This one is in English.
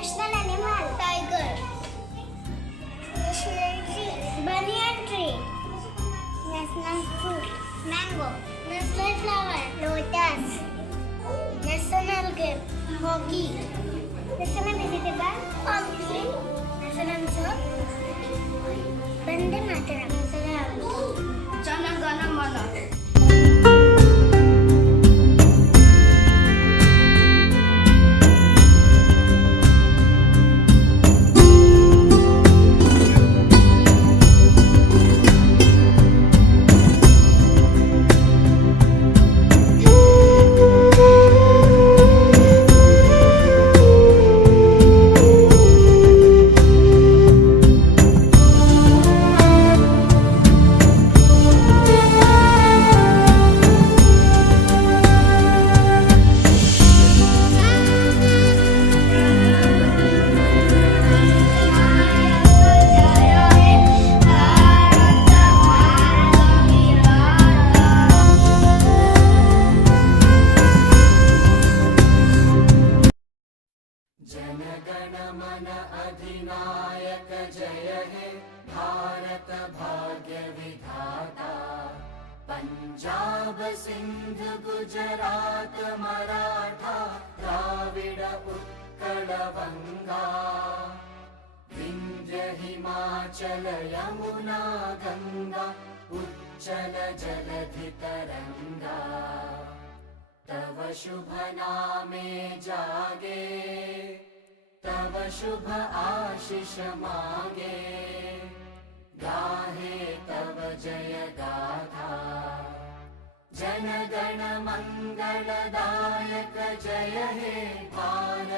National animal. Tiger. National tree. Banyan tree. National fruit. Mango. National flower. Lotus. National game. Hockey. National vegetable. Pumpkin. National song. Vande Mataram. Jana Gana Mana. जनगण मन अधिनायक जय हे भारत भाग्य विधाता पंजाब सिंध गुजरात मराठा द्राविड उत्कल बंगा विंध्य हिमाचल यमुना गंगा उच्चल जलधि तरंगा तव शुभ नामे जागे तव शुभ आशीष मागे गाहे तव जय गाथा जन गण मंगलदायक जय हे भारत